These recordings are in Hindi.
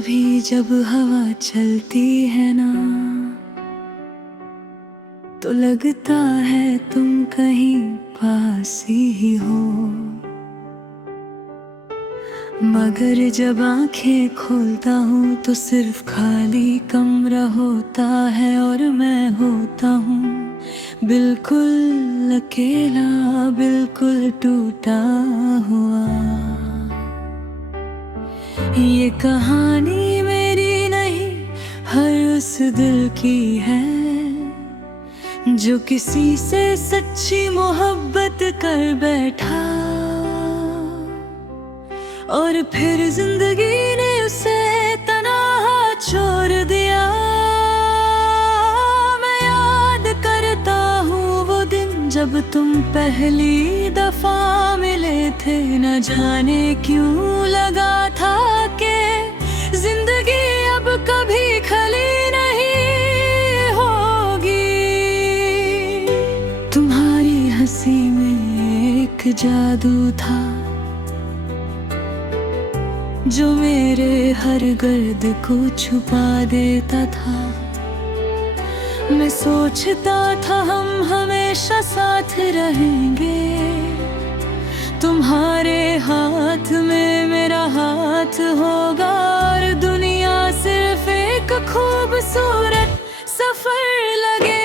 भी जब हवा चलती है ना, तो लगता है तुम कहीं पास ही हो। मगर जब आंखें खोलता हूँ तो सिर्फ खाली कमरा होता है, और मैं होता हूँ बिल्कुल अकेला, बिल्कुल टूटा हुआ। ये कहानी मेरी नहीं, हर उस दिल की है जो किसी से सच्ची मोहब्बत कर बैठा, और फिर जिंदगी ने उसे तन्हा छोड़ दिया। मैं याद करता हूँ वो दिन जब तुम पहली दफा मिले थे। न जाने क्यों लगा था कि जिंदगी अब कभी खली नहीं होगी। तुम्हारी हंसी में एक जादू था जो मेरे हर गर्द को छुपा देता था। मैं सोचता था हम हमेशा साथ रहेंगे, तुम्हारे हाथ में मेरा हाथ होगा, और दुनिया सिर्फ एक खूबसूरत सफर लगेगी।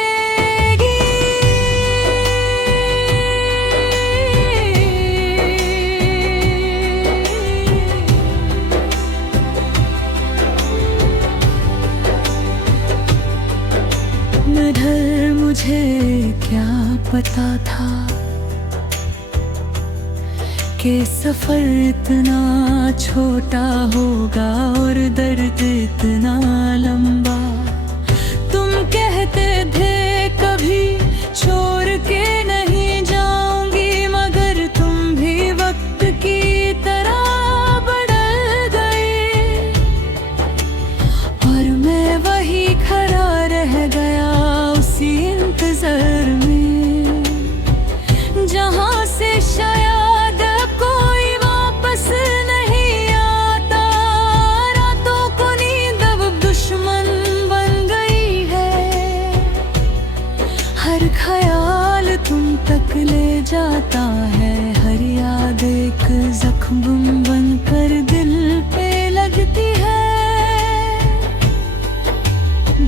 मगर मुझे क्या पता था कि सफर इतना छोटा होगा और दर्द इतना लंबा। तुम कहते थे कभी छोड़ के नहीं जाऊंगी, मगर तुम भी वक्त की तरह बदल गए, और मैं वही खड़ा रह गया उसी इंतजार में, जहां से शायद कोई वापस नहीं आता। रातों को नींद अब दुश्मन बन गई है, हर ख्याल तुम तक ले जाता है, हर याद एक जख्म बनकर दिल पे लगती है।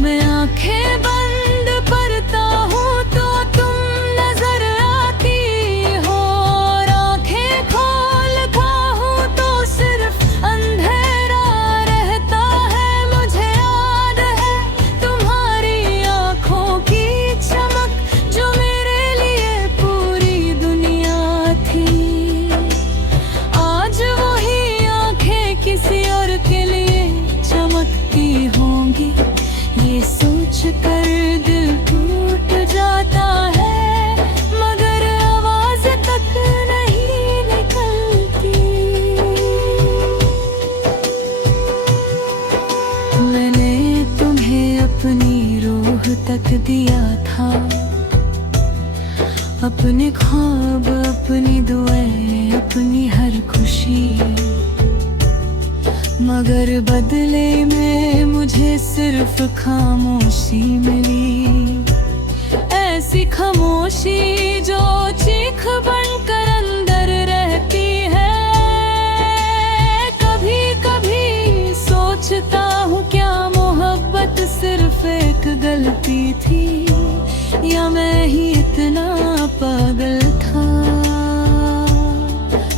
मैं आंखें बंद करता हूँ तो तुम नजर आती हो, और आंखें खोलता हूँ तो सिर्फ अंधेरा रहता है। मुझे याद है तुम्हारी आंखों की चमक जो मेरे लिए पूरी दुनिया थी। आज वही आंखें किसी और के लिए चमकती होंगी, ये सोच कर दिल टूट जाता है, मगर आवाज तक नहीं निकलती। मैंने तुम्हें अपनी रूह तक दिया था, अपने ख्वाब, अपनी दुआएं, अपनी हर खुशी, मगर बदले में मुझे सिर्फ खामोशी मिली। ऐसी खामोशी जो चीख बनकर अंदर रहती है। कभी कभी सोचता हूँ क्या मोहब्बत सिर्फ एक गलती थी, या मैं ही इतना पागल था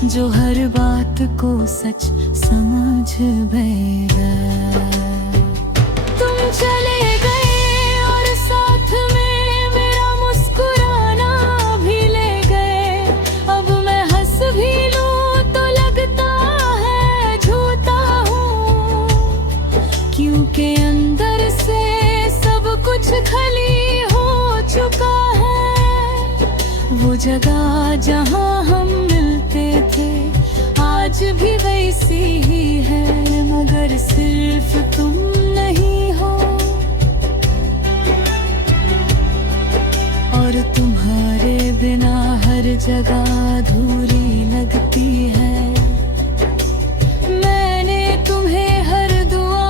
जो हर बात को सच समझ बैठा। तुम चले गए और साथ में मेरा मुस्कुराना भी ले गए। अब मैं हंस भी लूं तो लगता है झूठा हूँ, क्योंकि अंदर से सब कुछ खाली हो चुका है। वो जगह जहाँ हम मिलते थे आज भी वैसी ही है, मगर सिर्फ तुम नहीं हो, और तुम्हारे बिना हर जगह अधूरी लगती है। मैंने तुम्हें हर दुआ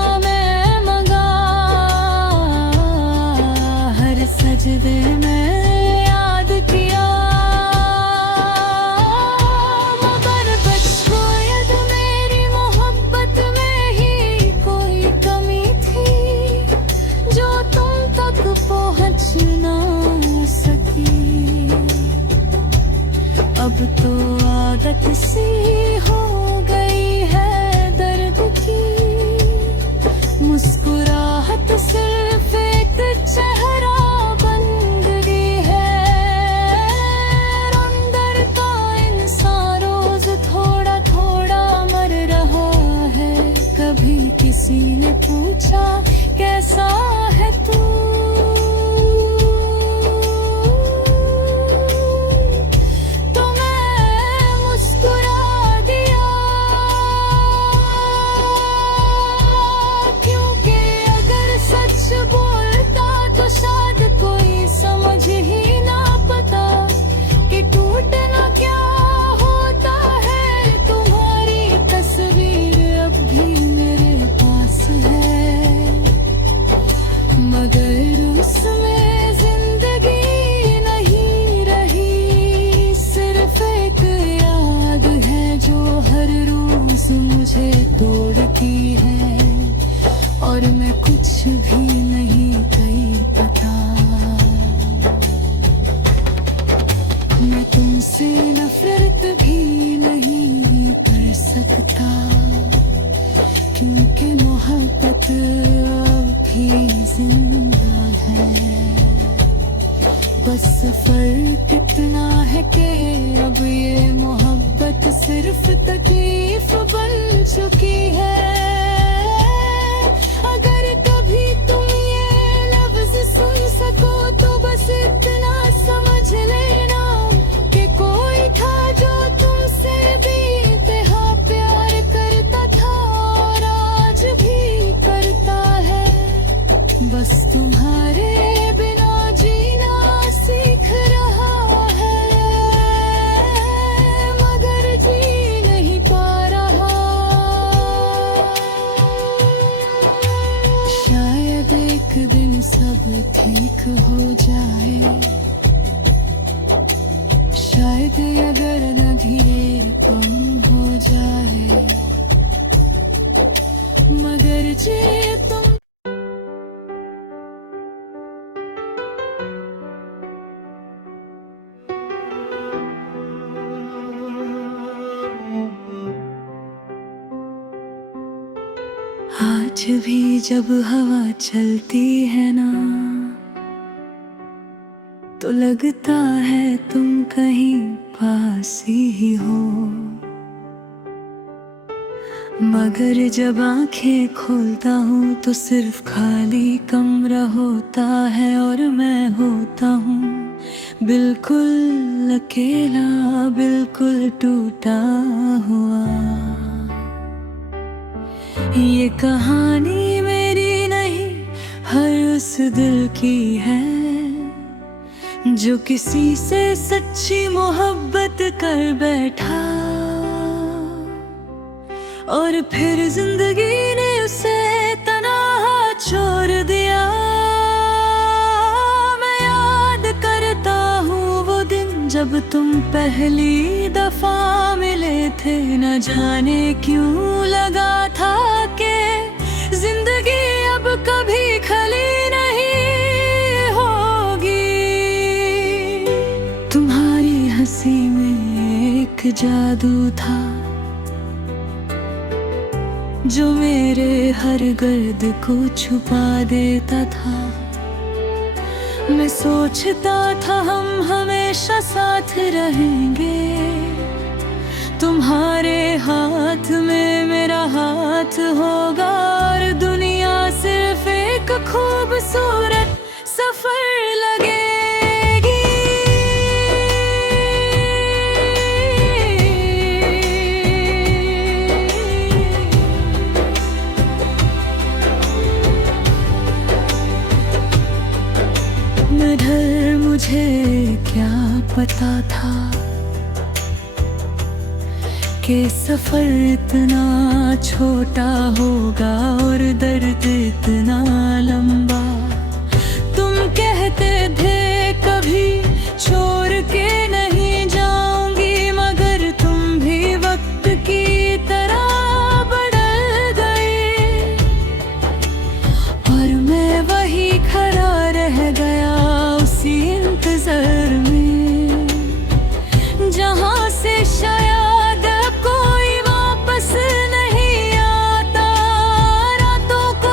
मुस्कुराहट सिर्फ एक चेहरा बन गई है। अंदर का इंसान रोज थोड़ा थोड़ा मर रहा है। कभी किसी ने पूछा कैसा है तू, तो मैं मुस्कुरा दिया, क्योंकि अगर सच बोलता तो शायद कोई समझ ही ना पाता कि टूटना क्या होता है। तुम्हारी तस्वीर अब भी मेरे पास है, मगर उसमें जिंदगी नहीं रही। सिर्फ एक याद है जो हर रोज मुझे तोड़ती है, और मैं कुछ भी नहीं कर पाता। मैं तुमसे नफरत भी नहीं कर सकता, क्योंकि मोहब्बत अब भी जिंदा है। बस फर्क इतना है कि अब ये मोहब्बत सिर्फ तकलीफ बन चुकी है। अगर कभी तुम ये लफ्ज सुन सको तो बस इतना समझ लेना कि कोई था जो तुमसे बेइंतहा प्यार करता था और आज भी करता है। बस तुम्हारे बिना जीना सीख रहा है, मगर जी नहीं पा रहा। शायद एक दिन सब ठीक हो जाए, शायद अगर न धीरे कम हो जाए, मगर जी तुम आज भी जब हवा चलती है ना, तो लगता है तुम कहीं पास ही हो। मगर जब आंखें खोलता हूँ तो सिर्फ खाली कमरा होता है, और मैं होता हूँ बिल्कुल अकेला, बिल्कुल टूटा हुआ। ये कहानी मेरी नहीं, हर उस दिल की है जो किसी से सच्ची मोहब्बत कर बैठा, और फिर जिंदगी ने उसे तन्हा छोड़ दिया। मैं याद करता हूँ वो दिन जब तुम पहली दफा मिले थे। न जाने क्यों लगा था कि जिंदगी अब कभी खली नहीं होगी। तुम्हारी हंसी में एक जादू था जो मेरे हर गर्द को छुपा देता था। मैं सोचता था हम हमेशा साथ रहेंगे, तुम्हारे हाथ में मेरा हाथ होगा, और दुनिया सिर्फ एक खूबसूरत सफर लगेगी। मगर मुझे क्या पता था कि सफर इतना छोटा होगा और दर्द इतना लंबा। तुम कहते थे कभी छोड़ के नहीं जाऊंगी, मगर तुम भी वक्त की तरह बदल गए, और मैं वही खड़ा रह गया उसी इंतजार में, जहां से शायद कोई वापस नहीं आता। रातों को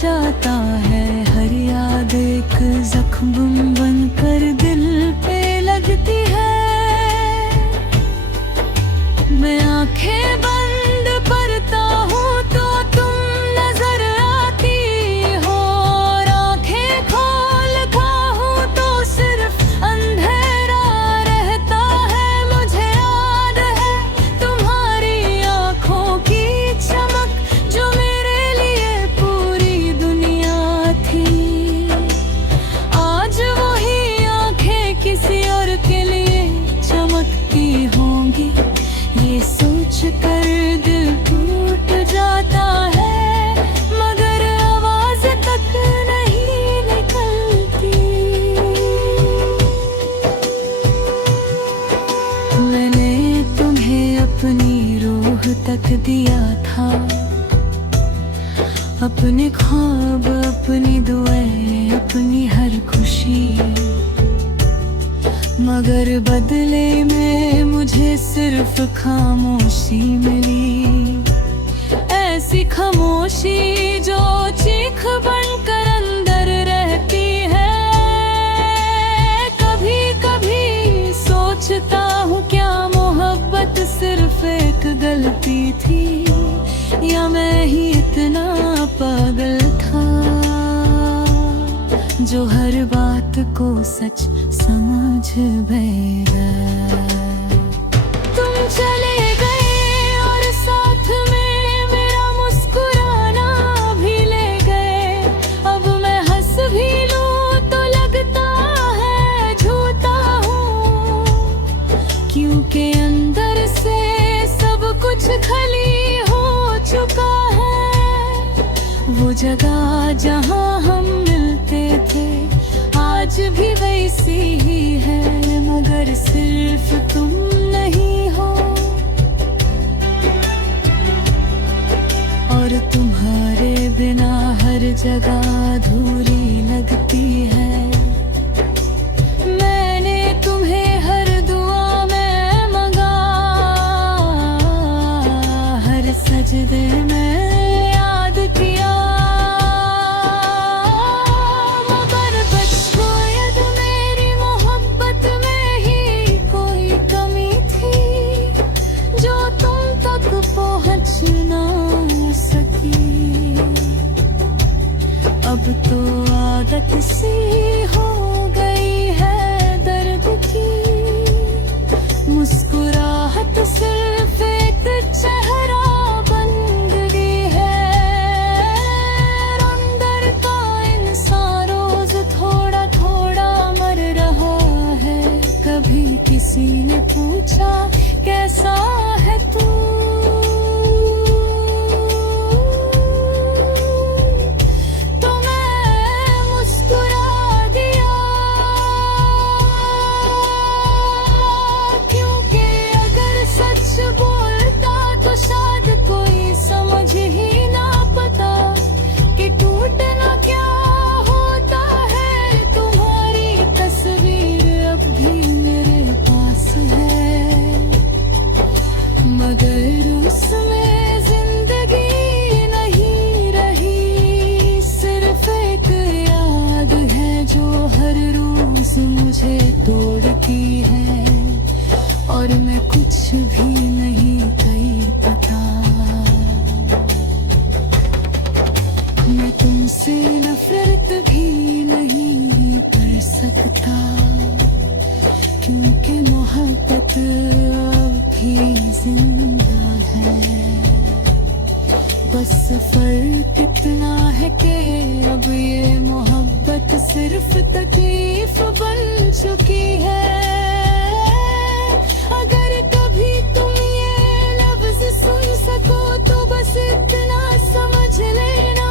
जाता है। हर याद एक जख्म बनकर दिल पे लगती है। मैं आंखें बंद करता हूँ तो तुम नजर आती हो, और आंखें खोलता हूँ तो सिर्फ अंधेरा रहता है। मुझे याद है तुम्हारी आंखों की चमक, जो मेरे लिए पूरी दुनिया थी। आज वही आंखें किसी और के लिए चमकती होंगी, ये सोच कर दिल टूट जाता है, मगर आवाज तक नहीं निकलती। मैंने तुम्हें अपनी रूह तक दिया था, अपने ख्वाब, अपनी दुआएं, अपनी हर खुशी, मगर बदले में मुझे सिर्फ खामोशी मिली। ऐसी खामोशी जो चीख बनकर अंदर रहती है। कभी कभी सोचता हूँ क्या मोहब्बत सिर्फ एक गलती थी, या मैं ही इतना पागल था जो हर बात को सच समझ बैठा। तुम चले गए और साथ में मेरा मुस्कुराना भी ले गए। अब मैं हंस भी लूं तो लगता है झूठा हूँ, क्योंकि अंदर से सब कुछ खाली हो चुका है। वो जगह जहाँ हम मिलते थे आज भी वैसी ही है, मगर सिर्फ तुम नहीं हो। और तुम्हारे बिना हर जगह अधूरी लगती है। मैंने तुम्हें हर दुआ में मांगा, हर सजदे में याद किया, अब तो आदत सी हो गई है दर्द की। मुस्कुराहट सिर्फ एक चेहरा बन गई है। अंदर का इंसान रोज थोड़ा थोड़ा मर रहा है। कभी किसी ने पूछा कैसा है तू, मगर उसमें जिंदगी नहीं रही। सिर्फ एक याद है जो हर रोज मुझे तोड़ती है, और मैं कुछ भी नहीं कर पाता। मैं तुमसे नफरत भी नहीं कर सकता, क्योंकि मोहब्बत भी जिंदा है। बस फर्क इतना है कि अब ये मोहब्बत सिर्फ तकलीफ बन चुकी है। अगर कभी तुम ये लफ्ज सुन सको तो बस इतना समझ लेना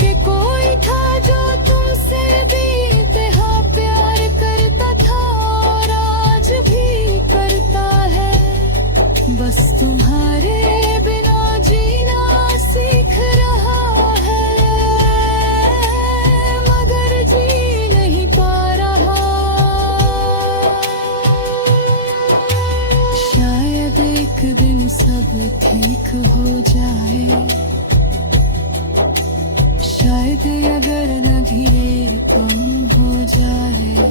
कि कोई था जो तुमसे बेइंतहा प्यार करता था, और आज भी करता है। बस तुम्हारे बिना जीना सीख रहा है, मगर जी नहीं पा रहा। शायद एक दिन सब ठीक हो जाए, शायद अगर न धीरे कम हो जाए,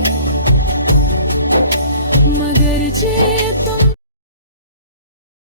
मगर जे